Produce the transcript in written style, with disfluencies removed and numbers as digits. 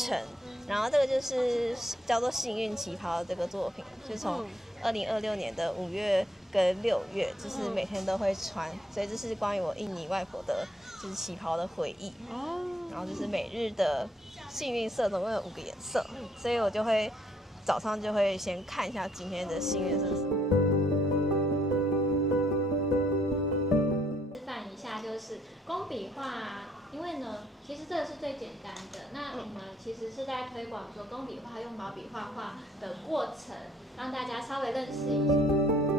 程。然后这个就是叫做幸运旗袍这个作品，就是从2026年的5月跟6月，就是每天都会穿，所以这是关于我印尼外婆的，就是旗袍的回忆。然后就是每日的幸运色总共有5个颜色，所以我就会早上就会先看一下今天的幸运色是什么。示范一下就是工笔画，因为呢，其实这个是最简单的。那我们其实是在推广说工笔画用毛笔画画的过程，让大家稍微认识一下。